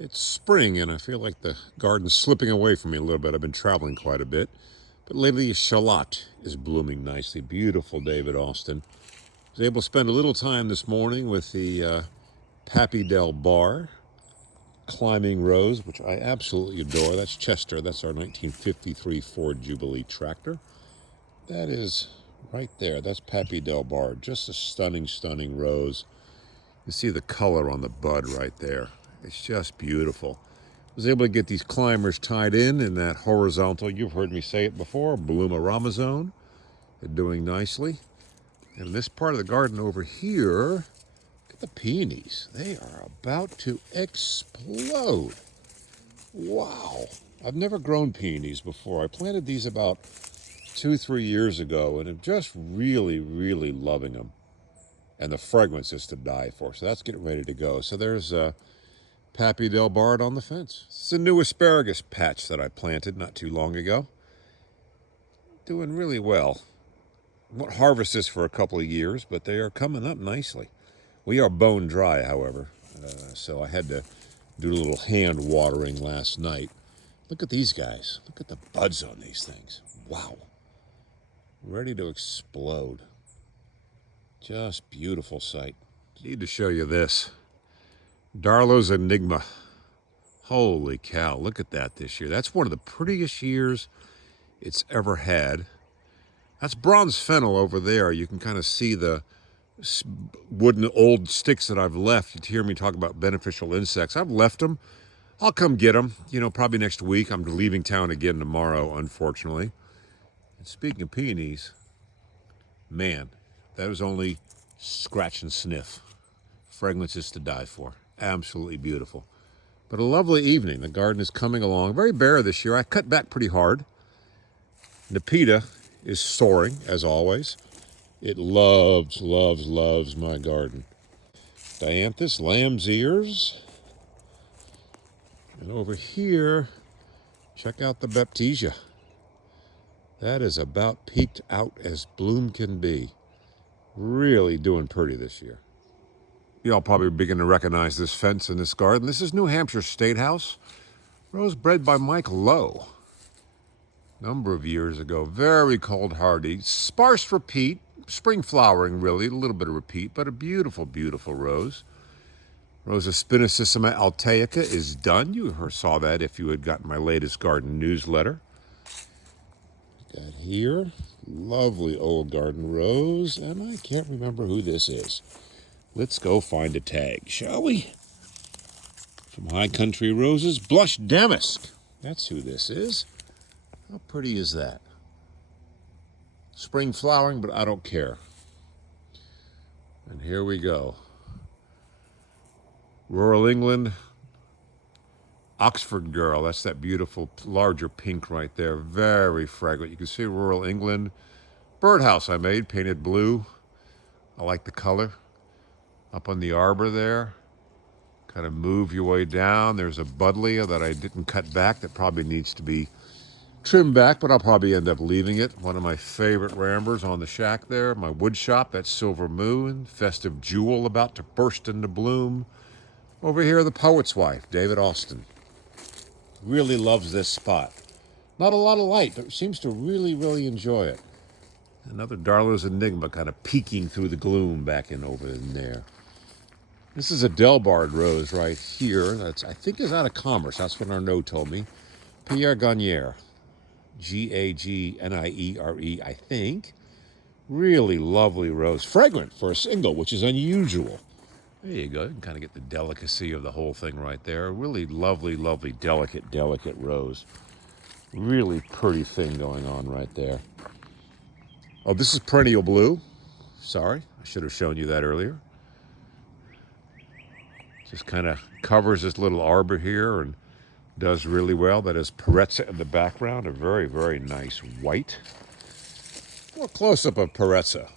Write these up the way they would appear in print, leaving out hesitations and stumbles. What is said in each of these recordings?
It's spring and I feel like the garden's slipping away from me a little bit. I've been traveling quite a bit. But lately, shallot is blooming nicely. Beautiful, David Austin. I was able to spend a little time this morning with the Pappy Del Bar climbing rose, which I absolutely adore. That's Chester. That's our 1953 Ford Jubilee tractor. That is right there. That's Pappy Del Bar. Just a stunning, stunning rose. You see the color on the bud right there. It's just beautiful. I was able to get these climbers tied in that horizontal, you've heard me say it before, Bloomerama zone. They're doing nicely. And in this part of the garden over here, look at the peonies. They are about to explode. Wow. I've never grown peonies before. I planted these about 2-3 years ago and am just really, really loving them. And the fragrance is to die for. So that's getting ready to go. So there's Pappy Del Bard on the fence. It's a new asparagus patch that I planted not too long ago. Doing really well. Won't harvest this for a couple of years, but they are coming up nicely. We are bone dry, however, so I had to do a little hand watering last night. Look at these guys. Look at the buds on these things. Wow. Ready to explode. Just beautiful sight. Need to show you this. Darlow's Enigma. Holy cow, look at that this year. That's one of the prettiest years it's ever had. That's bronze fennel over there. You can kind of see the wooden old sticks that I've left. You'd hear me talk about beneficial insects. I've left them. I'll come get them, probably next week. I'm leaving town again tomorrow, unfortunately. And speaking of peonies, man, that was only scratch and sniff. Fragrance is to die for. Absolutely beautiful. But a lovely evening. The garden is coming along. Very bare this year. I cut back pretty hard. Nepeta is soaring, as always. It loves, loves, loves my garden. Dianthus, lamb's ears. And over here, check out the Baptisia. That is about peaked out as bloom can be. Really doing pretty this year. Y'all probably begin to recognize this fence in this garden. This is New Hampshire State House. Rose bred by Mike Lowe. Number of years ago. Very cold hardy. Sparse repeat. Spring flowering, really. A little bit of repeat, but a beautiful, beautiful rose. Rosa spinosissima altaica is done. You saw that if you had gotten my latest garden newsletter. Got here, lovely old garden rose, and I can't remember who this is. Let's go find a tag, shall we? From High Country Roses, Blush Damask. That's who this is. How pretty is that? Spring flowering, but I don't care. And here we go. Rural England, Oxford Girl. That's that beautiful, larger pink right there. Very fragrant. You can see Rural England. Birdhouse I made, painted blue. I like the color. Up on the arbor there. Kind of move your way down. There's a buddleia that I didn't cut back that probably needs to be trimmed back, but I'll probably end up leaving it. One of my favorite rambers on the shack there. My wood shop, that's Silver Moon. Festive Jewel about to burst into bloom. Over here, the poet's wife, David Austin. Really loves this spot. Not a lot of light, but seems to really, really enjoy it. Another Darlow's Enigma kind of peeking through the gloom back in over in there. This is a Delbard rose right here. That's, I think, is out of Commerce. That's what Arnaud told me. Pierre Gagnère. Gagnere, I think. Really lovely rose. Fragrant for a single, which is unusual. There you go. You can kind of get the delicacy of the whole thing right there. Really lovely, lovely, delicate, delicate rose. Really pretty thing going on right there. Oh, this is Perennial Blue. Sorry, I should have shown you that earlier. Just kind of covers this little arbor here and does really well. That is Perezza in the background, a very, very nice white. More close-up of Perezza.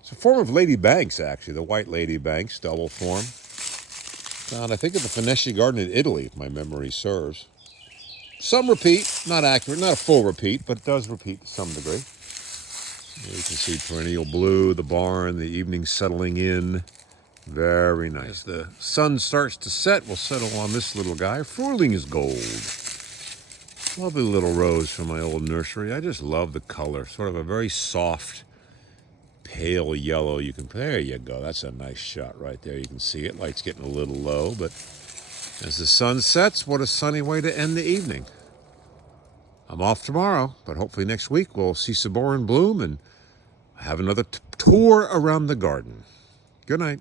It's a form of Lady Banks, actually, the white Lady Banks, double form. Found, I think, at the Finesci Garden in Italy, if my memory serves. Some repeat, not accurate, not a full repeat, but it does repeat to some degree. You can see Perennial Blue, the barn, the evening settling in. Very nice. As the sun starts to set, we'll settle on this little guy. Frühlings Gold. Lovely little rose from my old nursery. I just love the color. Sort of a very soft, pale yellow. There you go. That's a nice shot right there. You can see it. Light's getting a little low, but as the sun sets, what a sunny way to end the evening. I'm off tomorrow, but hopefully next week we'll see some more in bloom and have another tour around the garden. Good night.